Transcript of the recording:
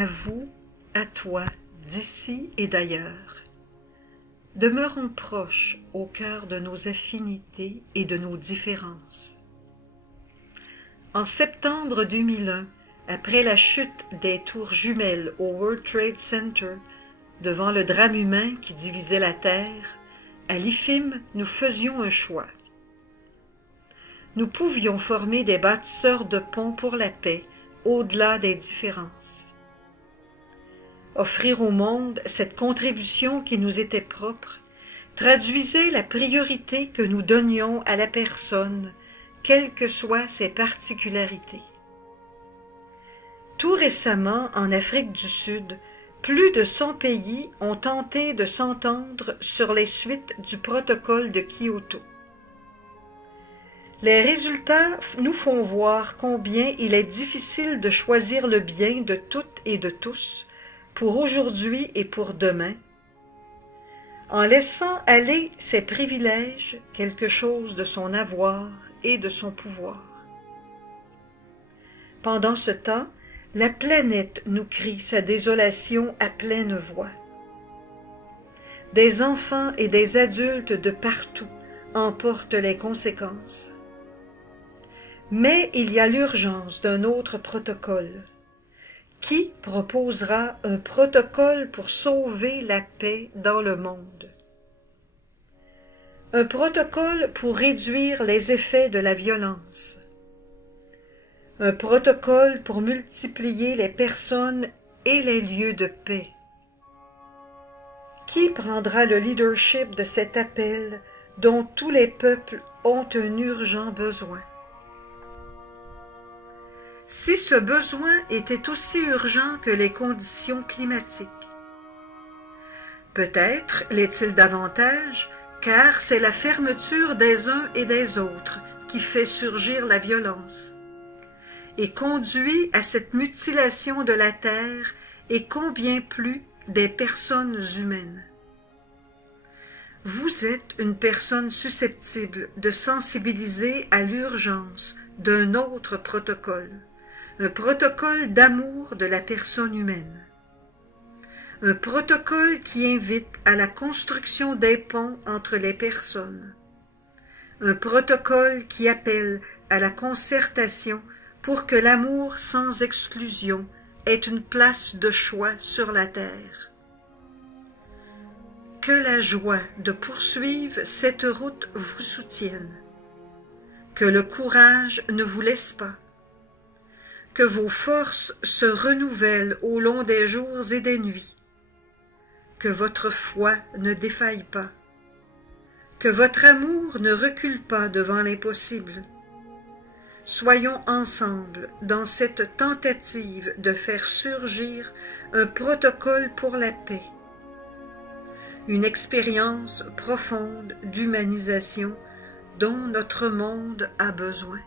à vous, à toi, d'ici et d'ailleurs. Demeurons proches au cœur de nos affinités et de nos différences. En septembre 2001, après la chute des tours jumelles au World Trade Center, devant le drame humain qui divisait la Terre, à l'IFIM, nous faisions un choix. Nous pouvions former des bâtisseurs de ponts pour la paix, au-delà des différences. Offrir au monde cette contribution qui nous était propre traduisait la priorité que nous donnions à la personne, quelles que soient ses particularités. Tout récemment, en Afrique du Sud, plus de 100 pays ont tenté de s'entendre sur les suites du protocole de Kyoto. Les résultats nous font voir combien il est difficile de choisir le bien de toutes et de tous, pour aujourd'hui et pour demain, en laissant aller ses privilèges, quelque chose de son avoir et de son pouvoir. Pendant ce temps, la planète nous crie sa désolation à pleine voix. Des enfants et des adultes de partout en portent les conséquences. Mais il y a l'urgence d'un autre protocole. Qui proposera un protocole pour sauver la paix dans le monde? Un protocole pour réduire les effets de la violence. Un protocole pour multiplier les personnes et les lieux de paix. Qui prendra le leadership de cet appel dont tous les peuples ont un urgent besoin? Si ce besoin était aussi urgent que les conditions climatiques. Peut-être l'est-il davantage, car c'est la fermeture des uns et des autres qui fait surgir la violence, et conduit à cette mutilation de la terre et combien plus des personnes humaines. Vous êtes une personne susceptible de sensibiliser à l'urgence d'un autre protocole. Un protocole d'amour de la personne humaine. Un protocole qui invite à la construction des ponts entre les personnes. Un protocole qui appelle à la concertation pour que l'amour sans exclusion ait une place de choix sur la terre. Que la joie de poursuivre cette route vous soutienne. Que le courage ne vous laisse pas. Que vos forces se renouvellent au long des jours et des nuits. Que votre foi ne défaille pas. Que votre amour ne recule pas devant l'impossible. Soyons ensemble dans cette tentative de faire surgir un protocole pour la paix. Une expérience profonde d'humanisation dont notre monde a besoin.